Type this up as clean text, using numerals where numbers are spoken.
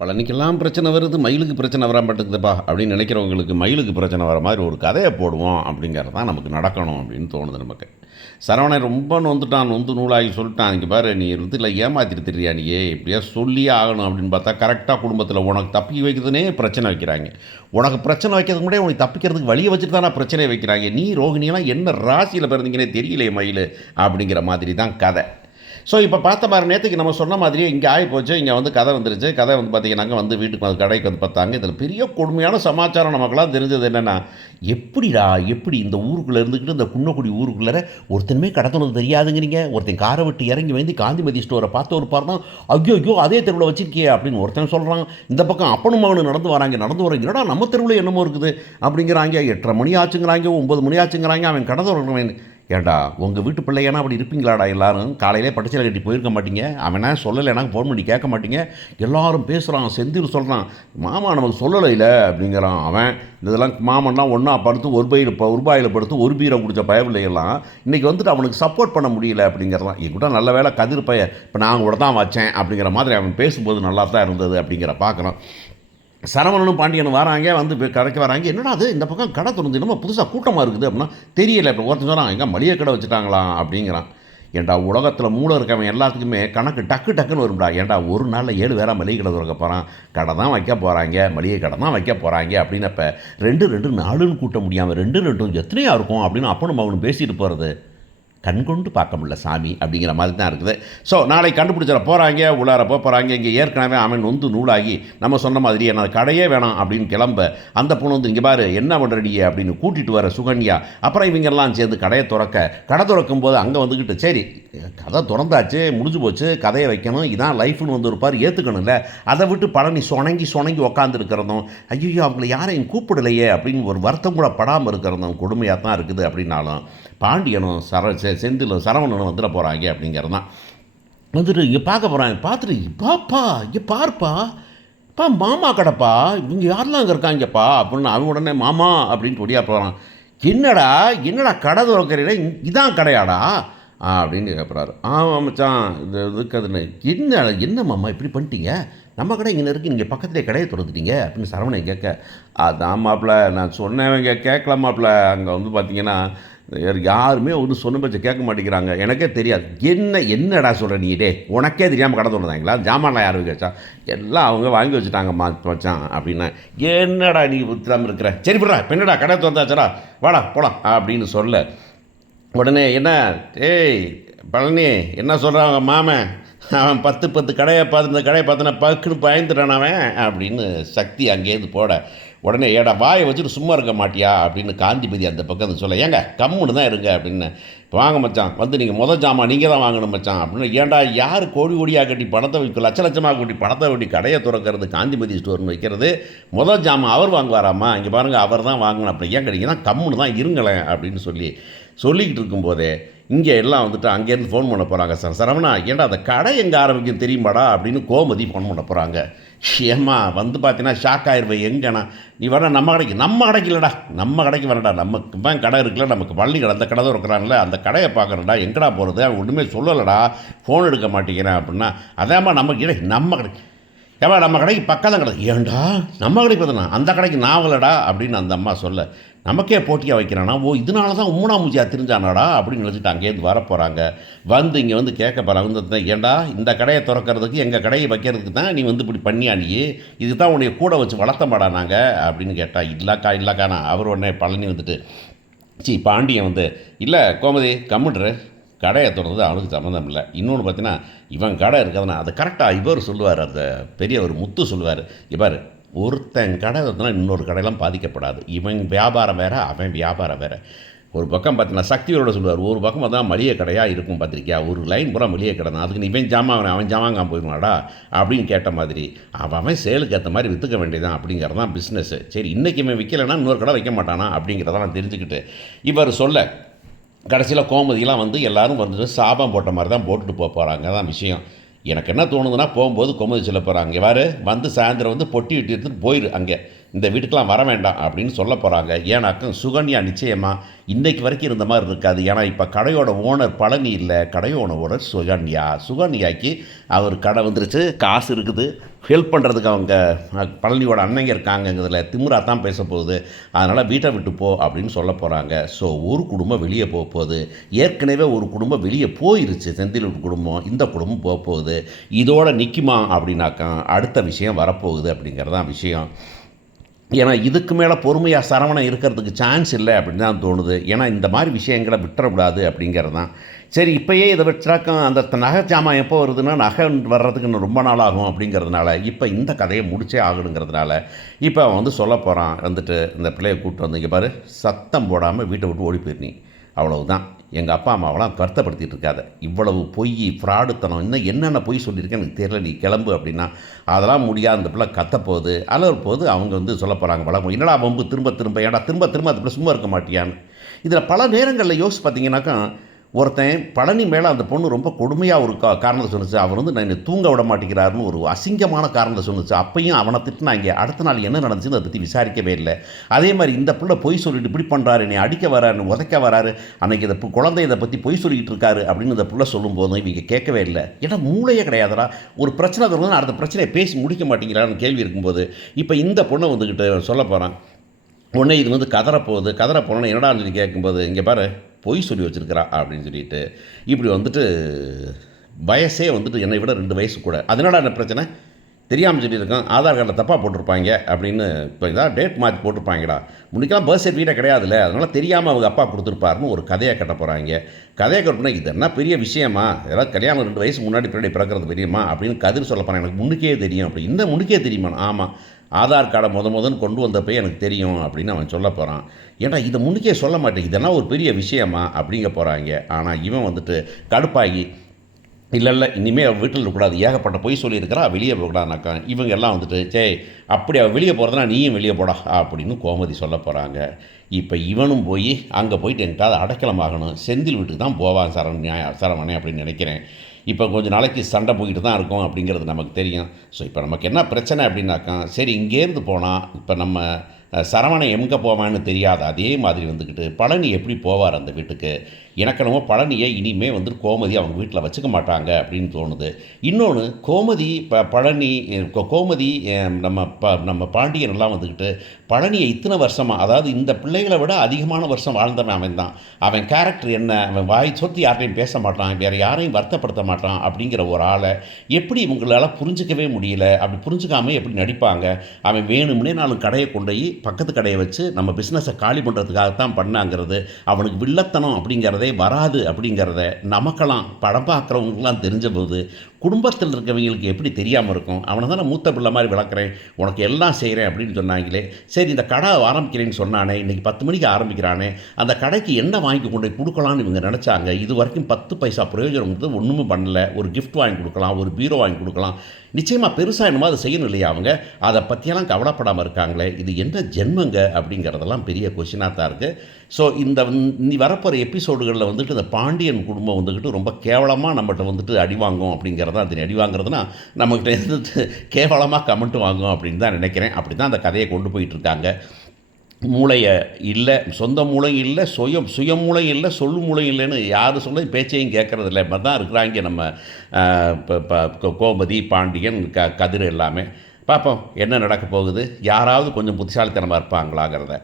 பழனிக்கெல்லாம் பிரச்சனை வருது, மயிலுக்கு பிரச்சனை வர மாட்டேங்குதுப்பா அப்படின்னு நினைக்கிறவங்களுக்கு மயிலுக்கு பிரச்சனை வர மாதிரி ஒரு கதையை போடுவோம் அப்படிங்கிறது தான் நமக்கு நடக்கணும் அப்படின்னு தோணுது நமக்கு. சரவணன் ரொம்ப நொந்துட்டான், நொந்து நூலாகி சொல்லிட்டான், இங்கே பாரு நீ இதில் ஏமாத்திட்டு தெரியா நீயே இப்படியா சொல்லியே ஆகணும் அப்படின்னு பார்த்தா கரெக்டாக குடும்பத்தில் உனக்கு தப்பி வைக்கிறதுனே பிரச்சனை வைக்கிறாங்க. உனக்கு பிரச்சனை வைக்கிறதுக்கு முன்னாடி உனக்கு தப்பிக்கிறதுக்கு வழியை வச்சுட்டு தானே பிரச்சனையை வைக்கிறாங்க. நீ ரோகிணியெல்லாம் என்ன ராசியில் பிறந்தீங்கன்னே தெரியலையே மயில் அப்படிங்கிற மாதிரி தான் கதை. ஸோ இப்போ பார்த்த மாதிரி நேற்றுக்கு நம்ம சொன்ன மாதிரியே இங்கே ஆகி போச்சு. இங்கே வந்து கதை வந்துருச்சு. கதை வந்து பார்த்திங்கன்னாங்க வந்து வீட்டுக்கு வந்து கடைக்கு வந்து பார்த்தாங்க. இதில் பெரிய கொடுமையான சமாச்சாரம் நமக்கெல்லாம் தெரிஞ்சது என்னென்னா, எப்படி இந்த ஊருக்குள்ளே இருந்துக்கிட்டு இந்த குன்னக்குடி ஊருக்குள்ளே ஒருத்தனுமே கடத்தணும் தெரியாதுங்கிறீங்க. ஒருத்தன் காரை விட்டு இறங்கி வந்து காந்திமதி ஸ்டோரை பார்த்து ஒரு தான் ஐயோ அதே தெருவில் வச்சிருக்கியே அப்படின்னு ஒருத்தன் சொல்கிறாங்க. இந்த பக்கம் அப்பனும் மகனும் நடந்து வராங்க என்னடா நம்ம தெருவில் என்னமோ இருக்குது அப்படிங்கிறாங்க. 8:30 மணி ஆச்சுங்கிறாங்க, 9 மணி ஆச்சுங்கிறாங்க. அவன் கடந்து வரவன் ஏண்டா உங்கள் வீட்டு பிள்ளையானா அப்படி இருப்பீங்களாடா எல்லாரும்? காலையிலே பட்டுச்சலை கட்டி போயிருக்க மாட்டீங்க. அவனா சொல்லலைன்னா ஃபோன் பண்ணி கேட்க மாட்டீங்க. எல்லாரும் பேசுகிறான். செந்தில் சொல்கிறான், மாமா நமக்கு சொல்லலை இல்லை அப்படிங்கிறான். அவன் இதெல்லாம் மாமன்லாம் ஒன்றா படுத்து ஒரு பாயில் படுத்து ஒரு பீரை குடித்த பயவில்லையெல்லாம் இன்றைக்கி வந்துட்டு அவனுக்கு சப்போர்ட் பண்ண முடியல அப்படிங்கிறதான். என்கிட்ட நல்ல வேலை கதிர் பைய இப்போ நான் கூட தான் வச்சேன் அப்படிங்கிற மாதிரி அவன் பேசும்போது நல்லா தான் இருந்தது அப்படிங்கிற பார்க்குறான். சரவணனும் பாண்டியனும் வராங்க, வந்து கடைக்கு வராங்க. என்னடா அது இந்த பக்கம் கடை திறந்து என்னமோ புதுசாக கூட்டமாக இருக்குது அப்படின்னா தெரியல. இப்போ ஒருத்தன் சொல்கிறான், எங்கே மளிகை கடை வச்சுட்டாங்களாம் அப்படிங்கிறான். ஏன்டா உலகத்தில் மூளை இருக்கவன் எல்லாத்துக்குமே கணக்கு டக்குன்னு வரும்டா. ஏன்டா ஒரு நாளில் 7 பேராக மளிகை கடை திறக்க போகிறான், கடை தான் வைக்க போகிறாங்க, மளிகை கடை தான் வைக்க போகிறாங்க அப்படின்னப்ப 2 4ன்னு கூட்ட முடியாமல் 2 எத்தனையாக இருக்கும் அப்படின்னு அப்பனும் அவனு பேசிட்டு போகிறது கண்கொண்டு பார்க்க முடியல சாமி அப்படிங்கிற மாதிரி தான் இருக்குது. ஸோ நாளை கண்டுபிடிச்சிட போகிறாங்க, உள்ளார போகிறாங்க. இங்கே ஏற்கனவே அவன் நொந்து நூலாகி நம்ம சொன்ன மாதிரி என்ன கடையே வேணாம் அப்படின்னு கிளம்ப அந்த பொண்ணு வந்து இங்கே பாரு என்ன பண்ணுறடியே அப்படின்னு கூட்டிகிட்டு வர சுகன்யா. அப்புறம் இவங்கெல்லாம் சேர்ந்து கடையை கடை திறக்கும் போது அங்கே வந்துக்கிட்டு சரி கதை திறந்தாச்சு முடிஞ்சு போச்சு, கதையை வைக்கணும், இதான் லைஃப்னு வந்து ஒரு பாரு ஏற்றுக்கணும்ல. அதை விட்டு பழனி சொணங்கி உக்காந்துருக்கிறதும் ஐயோ அவங்கள யாரையும் கூப்பிடலையே அப்படின்னு ஒரு வருத்தம் கூட படாமல் இருக்கிறதும் கொடுமையாக தான் இருக்குது. அப்படின்னாலும் பாண்டியனும் செந்திலும் சரவணனும் வந்துட போகிறாங்க அப்படிங்கிறது தான். வந்துட்டு இங்கே பார்க்க போகிறாங்க. பார்த்துட்டு பாப்பா இங்கே பார்ப்பா மாமா கடைப்பா, இவங்க யாரெல்லாம் அங்கே இருக்காங்கப்பா அப்படின்னு அவன் உடனே மாமா அப்படின்ட்டு ஒடியா போகிறான். என்னடா கடை திறக்கிறீங்க, இதான் கடையாடா அப்படின்னு கேட்குறாரு. ஆமாம் மச்சான் இது இருக்குதுன்னு. என்ன மாமா இப்படி பண்ணிட்டீங்க, நம்ம கடை இங்கே இருக்குது, நீங்கள் பக்கத்துலேயே கடையை திறந்துட்டீங்க அப்படின்னு சரவணன் கேட்க, அதான் மாப்பிள்ள நான் சொன்னவங்க கேட்கல மாப்பிள்ள. அங்கே வந்து பார்த்தீங்கன்னா யாருமே ஒன்றும் சொன்ன பட்சம் கேட்க மாட்டேங்கிறாங்க. எனக்கே தெரியாது. என்னடா சொல்கிற நீ? உனக்கே தெரியாமல் கடை திறந்தாங்களா? ஜாமான்லாம் யாரும் கேட்டா எல்லாம் அவங்க வாங்கி வச்சுட்டாங்க மச்சான் அப்படின்னா. என்னடா நீ புத்தாமல் இருக்கிற? சரி விட்றா பெண்ணடா கடை திறந்தாச்சடா வாடா போகலாம் அப்படின்னு சொல்ல உடனே என்ன பழனி என்ன சொல்கிறாங்க மாமன், அவன் 10 கடையை பார்த்து இந்த கடையை பார்த்தனா பக்குன்னு பயந்துட்டான் அவன் அப்படின்னு சக்தி அங்கேருந்து போட உடனே ஏடா வாயை வச்சுட்டு சும்மா இருக்க மாட்டியா அப்படின்னு காந்திபதி அந்த பக்கம் வந்து சொல்ல, ஏங்க கம்முன்னு தான் இருங்க அப்படின்னு. வாங்க மச்சான் வந்து நீங்கள் ஜாமான் நீங்கள் தான் வாங்கணும் மச்சான் அப்படின்னு. ஏன்டா யார் கோடியாக கட்டி பணத்தை வைக்க லட்சமாக கூட்டி பணத்தை வெட்டி கடையை திறக்கிறது காந்திமதி ஸ்டோர்னு வைக்கிறது ஜாமான் அவர் வாங்குவாராம்மா, இங்கே பாருங்கள் அவர் தான் வாங்கணும் அப்படி. ஏன் கிடைக்குன்னா கம்முன்னு தான் இருங்களேன் அப்படின்னு சொல்லிக்கிட்டு இருக்கும்போதே இங்கே எல்லாம் வந்துட்டு அங்கேருந்து ஃபோன் பண்ண போகிறாங்க. சரவணா ஏன்டா அந்த கடை எங்கே ஆரம்பிக்கும் தெரியுமாடா அப்படின்னு கோமதி ஃபோன் பண்ண போகிறாங்க. ஏம்மா வந்து பார்த்தீங்கன்னா ஷாக் ஆயிடுவேன். எங்கண்ணா நீ வர நம்ம கடைக்கு இல்லைடா, நம்ம கடைக்கு வரடா, நமக்கு தான் கடை இருக்குல்ல, நமக்கு பள்ளி கடை அந்த கடை தான் இருக்கிறான்ல, அந்த கடையை பார்க்குறடா, எங்கடா போகிறது, அவன் ஒன்றுமே சொல்லலடா, ஃபோன் எடுக்க மாட்டேங்கிறேன் அப்படின்னா. அதாம்மா நம்ம கடைக்கு ஏமா நம்ம கடைக்கு பக்கம் தான் கிடையாது. ஏன்டா நம்ம கடைக்கு பார்த்தா அந்த கடைக்கு நாவலடா அப்படின்னு அந்த அம்மா சொல்ல, நமக்கே போட்டியாக வைக்கிறானா, இதனால தான் மூஞ்சியாக தெரிஞ்சானாடா அப்படின்னு நினச்சிட்டு அங்கேருந்து வரப்போகிறாங்க. இங்கே வந்து கேட்க போகிறாங்க, ஏன்டா இந்த கடையை திறக்கிறதுக்கு எங்கள் கடையை வைக்கிறதுக்கு தான் நீ வந்து இப்படி பண்ணியா, நீ இது தான் உன்னைய கூட வச்சு வளர்த்த மாடா நாங்கள் அப்படின்னு கேட்டால், இல்லைக்காண்ணா அவர் உடனே பழனி வந்துட்டு பாண்டியன் வந்து இல்லை கோமதி கம்முட்ரு, கடையை திறந்தது அவனுக்கு சம்மந்தம் இல்லை. இன்னொன்று பார்த்தீங்கன்னா இவன் கடை இருக்கிறதுனா அது கரெக்டாக இவர் சொல்லுவார், அந்த பெரிய ஒரு முத்து சொல்லுவார், இவர் ஒருத்தன் கடை திறந்தனா இன்னொரு கடையெல்லாம் பாதிக்கப்படாது. இவன் வியாபாரம் வேறு அவன் வியாபாரம் வேறு. ஒரு பக்கம் பார்த்தீங்கன்னா சக்தியோட சொல்லுவார், ஒரு பக்கம் தான் மளிகை கடையாக இருக்கும் பார்த்திருக்கியா, ஒரு லைன் பூரா மளிகை கடை தான், அதுக்கு இவன் அவன் ஜாமாங்க போயிடுவாடா அப்படின்னு கேட்ட மாதிரி அவன் சேலுக்கு ஏற்ற மாதிரி விற்றுக்க வேண்டியதான் அப்படிங்கிறது தான் பிஸ்னஸ்ஸு. சரி இன்றைக்கி இவன் விற்கலைன்னா இன்னொரு கடை வைக்க மாட்டானா அப்படிங்கிறத நான் தெரிஞ்சுக்கிட்டு இவர் சொல்ல கடைசியில் கோமதியெலாம் வந்து எல்லோரும் வந்துட்டு சாபம் போட்ட மாதிரி தான் போட்டுட்டு போகிறாங்க தான் விஷயம். எனக்கு என்ன தோணுதுன்னா போகும்போது கோமதி சொல்ல போகிறாங்க, இங்கே வந்து சாயந்தரம் வந்து பொட்டி விட்டு எடுத்துகிட்டு போயிரு, அங்கே இந்த வீட்டுக்கெலாம் வர வேண்டாம் அப்படின்னு சொல்ல போகிறாங்க. ஏன்னாக்க சுகன்யா நிச்சயமாக இன்றைக்கு வரைக்கும் இருந்த மாதிரி இருக்காது. ஏன்னா இப்போ கடையோட ஓனர் பழனி இல்லை, கடையோட ஓனர் சுகன்யா. சுகன்யாக்கு அவர் கடை வந்துருச்சு, காசு இருக்குது, ஹெல்ப் பண்ணுறதுக்கு அவங்க பழனியோட அண்ணங்க இருக்காங்கங்கிறதுல திமுறா தான் பேச போகுது. அதனால் வீட்டை விட்டு போ அப்படின்னு சொல்ல போகிறாங்க. ஸோ ஒரு குடும்பம் வெளியே போக போகுது. ஏற்கனவே ஒரு குடும்பம் வெளியே போயிருச்சு, செந்தில் வீட்டு குடும்பம். இந்த குடும்பம் போக போகுது. இதோட நிற்குமா அப்படின்னாக்கா அடுத்த விஷயம் வரப்போகுது அப்படிங்கிறதான் விஷயம். ஏன்னா இதுக்கு மேலே பொறுமையாக சரவணன் இருக்கிறதுக்கு சான்ஸ் இல்லை அப்படின்னு தான் தோணுது. ஏன்னா இந்த மாதிரி விஷயங்களை விட்டுறக்கூடாது அப்படிங்கிறது தான். சரி, இப்போயே இதை வச்சாக்கம் அந்த நகை ஜாமான் எப்போ வருதுன்னா நகை வர்றதுக்கு இன்னும் ரொம்ப நாள் ஆகும் அப்படிங்கிறதுனால இப்போ இந்த கதையை முடிச்சே ஆகணுங்கிறதுனால இப்போ அவன் வந்து சொல்ல போகிறான். வந்துட்டு இந்த பிள்ளையை கூப்பிட்டு வந்து, இங்கே பாரு, சத்தம் போடாமல் வீட்டை விட்டு ஓடி போயிரு, அவ்வளவுதான். எங்கள் அப்பா அம்மாவெல்லாம் வருத்தப்படுத்திட்டு இருக்காத. இவ்வளவு பொய், ஃப்ராடுத்தனம், இன்னும் என்னென்ன பொய் சொல்லியிருக்கேன் எனக்கு தெரியல, நீ கிளம்பு அப்படின்னா அதெல்லாம் முடியாது. அந்த பிள்ளை கத்தப்போகுது, அலர் போது அவங்க வந்து சொல்ல போகிறாங்க, வளம் என்னடா வம்பு, திரும்ப திரும்ப ஏடா திரும்ப திரும்ப அந்த பிள்ளை சும்மா இருக்க மாட்டியான்னு. இதில் பல நேரங்களில் யோசிச்சு பார்த்தீங்கன்னாக்கா, ஒருத்தன் பழனி மேலே அந்த பொண்ணு ரொம்ப கொடுமையாக ஒரு காரணத்தை சொன்னிச்சு. அவர் வந்து நான் தூங்க விட மாட்டேங்கிறாருன்னு ஒரு அசிங்கமான காரணத்தை சொன்னிச்சு. அப்பையும் அவனை திட்டினாங்க. அடுத்த நாள் என்ன நடந்துச்சுன்னு அதை பற்றி விசாரிக்கவே இல்லை. அதே மாதிரி இந்த பிள்ளை பொய் சொல்லிட்டு இப்படி பண்ணுறாரு, என்னை அடிக்க வராரு, உதைக்க வராரு, அன்றைக்கி இந்த குழந்தை இதை பற்றி பொய் சொல்லிக்கிட்டு இருக்காரு அப்படின்னு இந்த பிள்ளை சொல்லும்போது இவங்க கேட்கவே இல்லை. ஏன்னா மூளையே கிடையாதுடா. ஒரு பிரச்சனை வரும்போது அடுத்த பிரச்சனையை பேசி முடிக்க மாட்டேங்கிறான்னு கேள்வி இருக்கும்போது இப்போ இந்த பொண்ணை வந்துக்கிட்டு சொல்ல போகிறான். உடனே இது வந்து கதறப்போனோன்னு என்னடான்னு சொல்லி கேட்கும்போது, இங்கே பாரு, பொய் சொல்லி வச்சுருக்கிறா அப்படின்னு சொல்லிட்டு இப்படி வந்துட்டு வயசே வந்துட்டு என்னை விட 2 வயசு கூட. அதனால என்ன பிரச்சனை தெரியாமல் சொல்லியிருக்கேன், ஆதார் கார்டில் தப்பாக போட்டிருப்பாங்க அப்படின்னு. இப்போ இதான் டேட் மாற்றி போட்டிருப்பாங்கடா, முன்னைக்கெல்லாம் பர்த் சர்டிஃபிகேட்டே கிடையாதுல்ல, அதனால் தெரியாமல் அவங்க அப்பா கொடுத்துருப்பாருன்னு ஒரு கதையை கட்ட போகிறாங்க. கதையை கட்டினா இது என்ன பெரிய விஷயமா, ஏதாவது கல்யாணம் 2 வயசு முன்னாடி பின்னாடி பிறக்கிறது தெரியுமா அப்படின்னு கதிர் சொல்ல போகிறேன். எனக்கு முன்னுக்கே தெரியும் அப்படி. இந்த முன்னுக்கே தெரியுமா? ஆமாம், ஆதார் கார்டை முதன்னு கொண்டு வந்தப்போ எனக்கு தெரியும் அப்படின்னு அவன் சொல்ல போகிறான். ஏன்னா இதை முன்னுக்கே சொல்ல மாட்டேன், இதெல்லாம் ஒரு பெரிய விஷயமா அப்படிங்க போகிறாங்க. ஆனால் இவன் வந்துட்டு கடுப்பாகி, இல்லை இனிமேல் அவள் வீட்டில் இருக்கக்கூடாது, ஏகப்பட்ட பொய் சொல்லியிருக்கிறா, வெளியே போகக்கூடாதுனாக்கா இவங்க எல்லாம் வந்துட்டு சரி அப்படி அவள் வெளியே போகிறதுனா நீயும் வெளியே போடா அப்படின்னு கோமதி சொல்ல போகிறாங்க. இப்போ இவனும் போய் அங்கே போயிட்டு என்கிட்ட அடைக்கலம் ஆகணும், செந்தில் வீட்டுக்கு தான் போவான் சரவணே அப்படின்னு நினைக்கிறேன். இப்போ கொஞ்சம் நாளைக்கு சண்டை போய்கிட்டு தான் இருக்கும் அப்படிங்கிறது நமக்கு தெரியும். ஸோ இப்போ நமக்கு என்ன பிரச்சனை அப்படின்னாக்கா, சரி இங்கேருந்து போனால் இப்போ நம்ம சரவணை எங்கே போவான்னு தெரியாது. அதே மாதிரி வந்துக்கிட்டு பழனி எப்படி போவார் அந்த வீட்டுக்கு. எனக்கு என்னமோ பழனியை இனிமே வந்து கோமதி அவங்க வீட்டில் வச்சுக்க மாட்டாங்க அப்படின்னு தோணுது. இன்னொன்று, கோமதி பழனி கோமதி நம்ம பாண்டியனெல்லாம் வந்துக்கிட்டு பழனியை இத்தனை வருஷமாக, அதாவது இந்த பிள்ளைகளை விட அதிகமான வருஷம் வாழ்ந்தவன் அவன் தான். அவன் கேரக்டர் என்ன, அவன் வாய் சொத்து யார்ட்டையும் பேச மாட்டான், வேறு யாரையும் வருத்தப்படுத்த மாட்டான் அப்படிங்கிற ஒரு ஆளை எப்படி இவங்களால் புரிஞ்சிக்கவே முடியல. அப்படி புரிஞ்சுக்காமல் எப்படி நடிப்பாங்க? அவன் வேணும்னே நாலு கடையை கொண்டு போய் பக்கத்து கடையை வச்சு நம்ம பிஸ்னஸை காலி பண்ணுறதுக்காகத்தான் பண்ணாங்கிறது, அவனுக்கு வில்லத்தனம் அப்படிங்கிறதே வராது அப்படிங்கிறத நமக்கெல்லாம் படம் பார்க்குறவங்களுக்குலாம் தெரிஞ்ச போது குடும்பத்தில் இருக்கிறவங்களுக்கு எப்படி தெரியாமல் இருக்கும்? அவனை தான் நான் மூத்த பிள்ளை மாதிரி விளக்குறேன், உனக்கு எல்லாம் செய்கிறேன் அப்படின்னு சொன்னாங்களே. சரி இந்த கடை ஆரம்பிக்கிறேன்னு சொன்னானே, இன்றைக்கி 10 மணிக்கு ஆரம்பிக்கிறானே, அந்த கடைக்கு என்ன வாங்கி கொண்டு போய் கொடுக்கலான்னு இவங்க நினச்சாங்க. இது வரைக்கும் 10 பைசா பிரயோஜனம் வந்து ஒன்றுமே பண்ணல. ஒரு கிஃப்ட் வாங்கி கொடுக்கலாம், ஒரு பீரோ வாங்கி கொடுக்கலாம், நிச்சயமாக பெருசாக என்னமோ அதை செய்யணும் இல்லையா? அவங்க அதை பற்றியெல்லாம் கவலைப்படாமல் இருக்காங்களே, இது என்ன ஜென்மங்க அப்படிங்கிறதெல்லாம் பெரிய கொஷினாக தான் இருக்குது. ஸோ இந்த நீ வரப்போகிற எபிசோடுகளில் வந்துட்டு இந்த பாண்டியன் குடும்பம் வந்துக்கிட்டு ரொம்ப கேவலமாக நம்மகிட்ட வந்துட்டு அடி வாங்கும் அப்படிங்கிறதான். அது அடி வாங்குறதுனா நம்மகிட்ட இருந்துட்டு கேவலமாக கமெண்ட் வாங்கும் அப்படின்னு தான் நினைக்கிறேன். அப்படி தான் அந்த கதையை கொண்டு போயிட்டுருக்காங்க. மூளையை இல்லை, சொந்த மூளை இல்லை, சுய மூளை இல்லை, சொல்லு மூளை இல்லைன்னு யார் சொல்ல பேச்சையும் கேட்குறதில்ல மாதிரி தான் இருக்கிறாங்க நம்ம இப்போ கோமதி, பாண்டியன், கதிர் எல்லாமே. பார்ப்போம் என்ன நடக்க போகுது, யாராவது கொஞ்சம் புத்திசாலித்தனமாக இருப்பாங்களாங்கிறத.